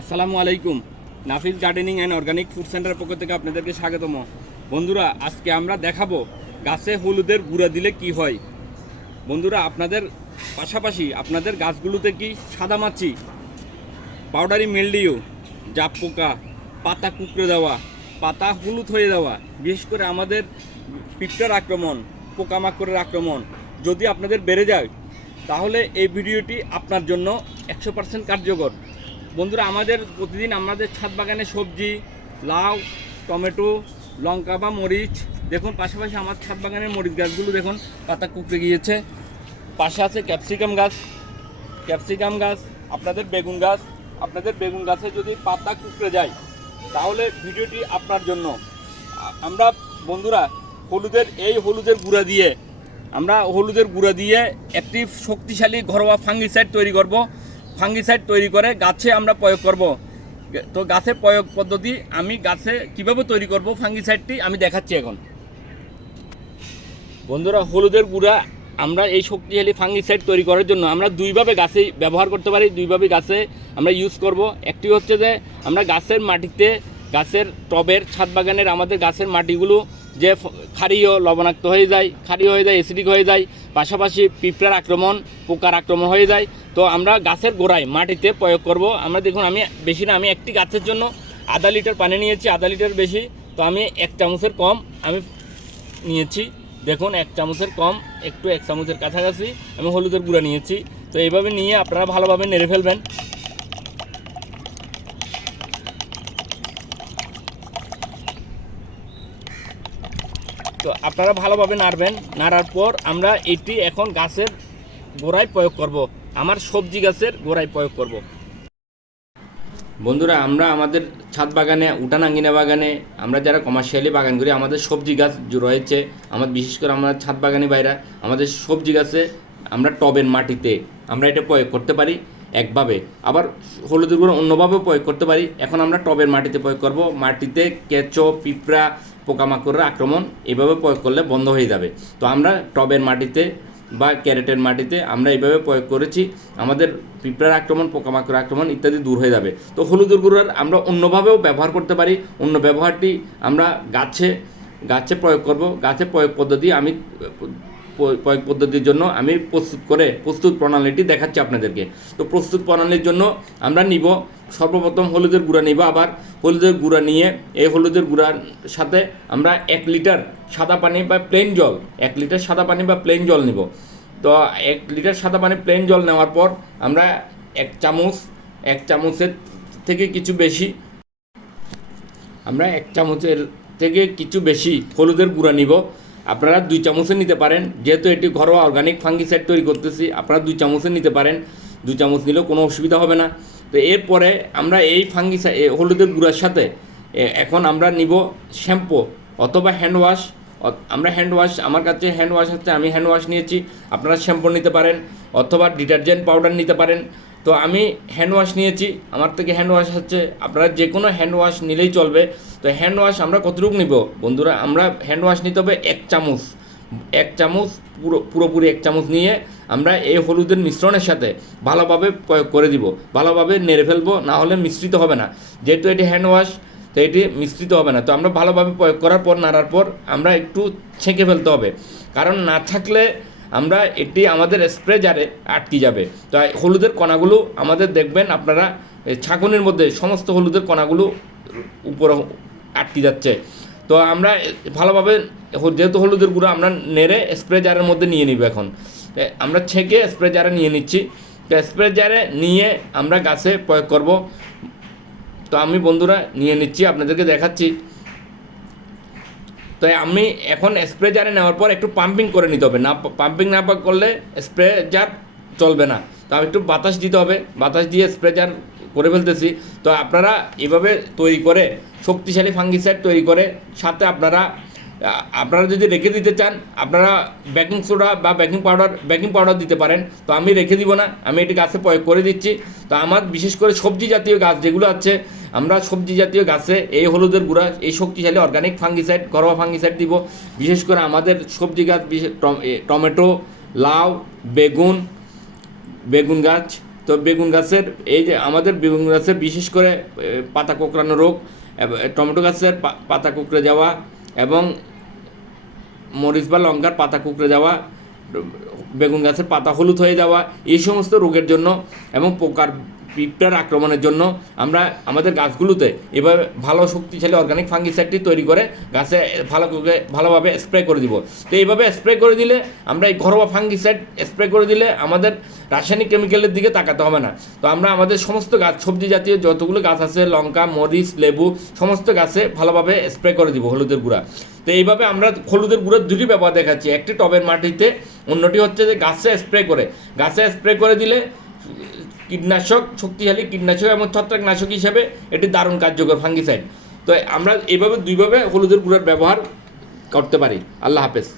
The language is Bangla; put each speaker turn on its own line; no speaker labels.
আসসালামু আলাইকুম। Nafis gardening and organic food সেন্টারের পক্ষ থেকে আপনাদেরকে স্বাগতম। বন্ধুরা, আজকে আমরা দেখাবো গাছে হলুদের গুঁড়া দিলে কি হয়। বন্ধুরা, আপনাদের পাশাপাশি আপনাদের গাছগুলোতে কি সাদামাছি পাউডারি মিলডিও জাপ পোকা পাতা কুকড়ে দেওয়া, পাতা হলুদ হয়ে দেওয়া, বিশেষ করে আমাদের পিঁপড়ার আক্রমণ, পোকামাকড়ের আক্রমণ যদি আপনাদের বেড়ে যায়, তাহলে এই ভিডিওটি আপনার জন্য একশো পার্সেন্ট কার্যকর। বন্ধুরা, আমাদের প্রতিদিন আমাদের ছাদ বাগানে সবজি, লাউ, টমেটো, লঙ্কা বা মরিচ। দেখুন, পাশাপাশি আমার ছাদ বাগানের মরিচ গাছগুলো দেখুন, পাতা কুকড়ে গিয়েছে। পাশে আছে ক্যাপসিকাম গাছ। ক্যাপসিকাম গাছ, আপনাদের বেগুন গাছ। আপনাদের বেগুন গাছে যদি পাতা কুকড়ে যায়, তাহলে ভিডিওটি আপনার জন্য। আমরা বন্ধুরা, হলুদের, এই হলুদের গুঁড়া দিয়ে, আমরা হলুদের গুঁড়া দিয়ে একটি শক্তিশালী ঘরোয়া ফাঙ্গিসাইড তৈরি করব। ফাঙ্গিসাইড তৈরি করে গাছে আমরা প্রয়োগ করব। তো গাছে প্রয়োগ পদ্ধতি আমি গাছে কীভাবে তৈরি করব ফাঙ্গিসাইডটি আমি দেখাচ্ছি এখন। বন্ধুরা, হলুদের গুঁড়া আমরা এই শক্তিশালী ফাঙ্গিসাইড তৈরি করার জন্য আমরা দুইভাবে গাছে ব্যবহার করতে পারি, দুইভাবে গাছে আমরা ইউজ করব। একটি হচ্ছে যে আমরা গাছের মাটিতে গাছের টবের ছাদ বাগানের আমাদের গাছের মাটিগুলো যে ক্ষারীয়, লবণাক্ত হয়ে যায়, ক্ষারীয় হয়ে যায় অ্যাসিডিক হয়ে যায়, পাশাপাশি পিঁপড়ার আক্রমণ, পোকার আক্রমণ হয়ে যায়। তো আমরা গাছের গোড়ায় মাটিতে প্রয়োগ করব। আমরা দেখুন, আমি বেশি না, আমি একটি গাছের জন্য আধা লিটার পানি নিয়েছি, আধা লিটার বেশি। তো আমি এক চামচের কম আমি নিয়েছি। দেখুন, এক চামচের কম, একটু এক চামচের কাছাকাছি আমি হলুদের গুঁড়া নিয়েছি। তো এইভাবে নিয়ে আপনারা ভালোভাবে নেড়ে ফেলবেন। তো আপনারা ভালোভাবে নাড়বেন। নাড়ার পর আমরা এটি এখন গাছের গোড়ায় প্রয়োগ করব। আমার সবজি গাছের গোড়ায় প্রয়োগ করব। বন্ধুরা, আমরা আমাদের ছাদ বাগানে, উঠান আঙ্গিনা বাগানে, আমরা যারা কমার্শিয়ালি বাগান করি, আমাদের সবজি গাছ রয়েছে। আমার বিশেষ করে আমরা ছাদ বাগানি বাইরা, আমাদের সবজি গাছে আমরা টবের মাটিতে আমরা এটা প্রয়োগ করতে পারি। একভাবে। আবার হলুদের গুঁড়ো অন্যভাবেও প্রয়োগ করতে পারি। এখন আমরা টবের মাটিতে প্রয়োগ করব। মাটিতে কেঁচো, পিঁপড়া, পোকামাকড়ের আক্রমণ এভাবে প্রয়োগ করলে বন্ধ হয়ে যাবে। তো আমরা টবের মাটিতে বা ক্যারেটের মাটিতে আমরা এইভাবে প্রয়োগ করেছি। আমাদের পিঁপড়ার আক্রমণ পোকামাকড় আক্রমণ ইত্যাদি দূর হয়ে যাবে। তো হলুদের গুঁড়োর আমরা অন্যভাবেও ব্যবহার করতে পারি। অন্য ব্যবহারটি আমরা গাছে গাছে প্রয়োগ করব। গাছে প্রয়োগ পদ্ধতি আমি প্রয়োগ পদ্ধতির জন্য আমি প্রস্তুত করে প্রস্তুত প্রণালীটি দেখাচ্ছি আপনাদেরকে। তো প্রস্তুত প্রণালীর জন্য আমরা নিব সর্বপ্রথম হলুদের গুঁড়া নিব আবার। হলুদের গুঁড়া নিয়ে এই হলুদের গুঁড়ার সাথে আমরা এক লিটার সাদা পানি বা প্লেন জল, এক লিটার সাদা পানি বা প্লেন জল নিব। তো এক লিটার সাদা পানি প্লেন জল নেওয়ার পর আমরা এক চামচ, এক চামচের থেকে কিছু বেশি, আমরা এক চামচের থেকে কিছু বেশি হলুদের গুঁড়া নিব। আপনারা দুই চামচে নিতে পারেন। যেহেতু এটি ঘরোয়া অর্গানিক ফাঙ্গিসাইড তৈরি করতেছি, আপনারা দুই চামচে নিতে পারেন। দুই চামচ নিলেও কোনো অসুবিধা হবে না। তো এরপরে আমরা এই ফাঙ্গিসাইড হলুদের গুঁড়ার সাথে এখন আমরা নিব শ্যাম্পু অথবা হ্যান্ড ওয়াশ আমরা হ্যান্ড ওয়াশ আমার কাছে হ্যান্ড ওয়াশ হচ্ছে আমি হ্যান্ড ওয়াশ নিয়েছি। আপনারা শ্যাম্পু নিতে পারেন অথবা ডিটারজেন্ট পাউডার নিতে পারেন। তো আমি হ্যান্ড ওয়াশ নিয়েছি। আমার থেকে হ্যান্ড ওয়াশ হচ্ছে, আপনারা যে কোনো হ্যান্ড ওয়াশ নিলেই চলবে। তো হ্যান্ড ওয়াশ আমরা কতটুকু নিব? বন্ধুরা, আমরা হ্যান্ড ওয়াশ নিতে হবে এক চামচ। এক চামচ, পুরো, পুরোপুরি এক চামচ নিয়ে আমরা এই হলুদের মিশ্রণের সাথে ভালোভাবে প্রয়োগ করে দিব। ভালোভাবে নেড়ে ফেলব, না হলে মিশ্রিত হবে না। যেহেতু এটি হ্যান্ড ওয়াশ তো এটি মিশ্রিত হবে না। তো আমরা ভালোভাবে প্রয়োগ করার পর, নাড়ার পর আমরা একটু ছেঁকে ফেলতে হবে। কারণ না থাকলে আমরা এটি আমাদের স্প্রে জারে আটকে যাবে। তো হলুদের কণাগুলো আমাদের দেখবেন আপনারা ছাঁকুনির মধ্যে সমস্ত হলুদের কণাগুলো উপরে আটকে যাচ্ছে। তো আমরা ভালোভাবে যেহেতু হলুদের গুঁড়ো আমরা নেড়ে স্প্রে জারের মধ্যে নিয়ে নিব এখন। আমরা ছেঁকে স্প্রে জারে নিয়ে নিচ্ছি। তো স্প্রে জারে নিয়ে আমরা গাছে প্রয়োগ করব। তো আমি বন্ধুরা নিয়ে নিচ্ছি, আপনাদেরকে দেখাচ্ছি। তো আমি এখন স্প্রে জারে নেওয়ার পর একটু পাম্পিং করে নিতে হবে। না পাম্পিং না করলে স্প্রে জার চলবে না। তো একটু বাতাস দিতে হবে। বাতাস দিয়ে স্প্রে জার করে ফেলতেছি। তো আপনারা এভাবে তৈরি করে, শক্তিশালী ফাঙ্গিসাইড তৈরি করে, সাথে আপনারা আপনারা যদি রেখে দিতে চান, আপনারা বেকিং সোডা বা বেকিং পাউডার বেকিং পাউডার দিতে পারেন। তো আমি রেখে দিব না, আমি এটি গাছে প্রয়োগ করে দিচ্ছি। তো আমার বিশেষ করে সবজি জাতীয় গাছ যেগুলো আছে, আমরা সবজি জাতীয় গাছে এই হলুদের গুঁড়া, এই শক্তিশালী অর্গানিক ফাঙ্গিসাইড ঘরোয়া ফাঙ্গিসাইড দিব। বিশেষ করে আমাদের সবজি গাছ টমেটো, লাউ, বেগুন বেগুন গাছ। তো বেগুন গাছের, এই যে আমাদের বেগুন গাছের বিশেষ করে পাতা কোঁকড়ানো রোগ টমেটো গাছের পাতা কুকড়ে যাওয়া এবং মরিচ বা লঙ্কার পাতা কুকড়ে যাওয়া, বেগুন গাছের পাতা হলুদ হয়ে যাওয়া, এই সমস্ত রোগের জন্য এবং পোকার পিঁপড়ার আক্রমণের জন্য আমরা আমাদের গাছগুলোতে এভাবে ভালো শক্তিশালী অর্গানিক ফাঙ্গিসাইডটি তৈরি করে গাছে ভালো করে ভালোভাবে স্প্রে করে দিব। তো এইভাবে স্প্রে করে দিলে আমরা এই ঘরোয়া ফাঙ্গিসাইড স্প্রে করে দিলে আমাদের রাসায়নিক কেমিক্যালের দিকে তাকাতে হবে না। তো আমরা আমাদের সমস্ত গাছ, সবজি জাতীয় যতগুলো গাছ আছে, লঙ্কা, মরিচ, লেবু, সমস্ত গাছে ভালোভাবে স্প্রে করে দিব হলুদের গুঁড়া। তো এইভাবে আমরা হলুদের গুঁড়োর দুটি ব্যবহার দেখাচ্ছি। একটি টবের মাটিতে, অন্যটি হচ্ছে যে গাছে স্প্রে করে। গাছে স্প্রে করে দিলে কীটনাশক, শক্তিশালী কীটনাশক এবং ছত্রাকনাশক হিসাবে এটি দারুণ কার্যকর ফাঙ্গিসাইড তো আমরা এভাবে, দুইভাবে হলুদের গুঁড়ার ব্যবহার করতে পারি। আল্লাহ হাফেজ।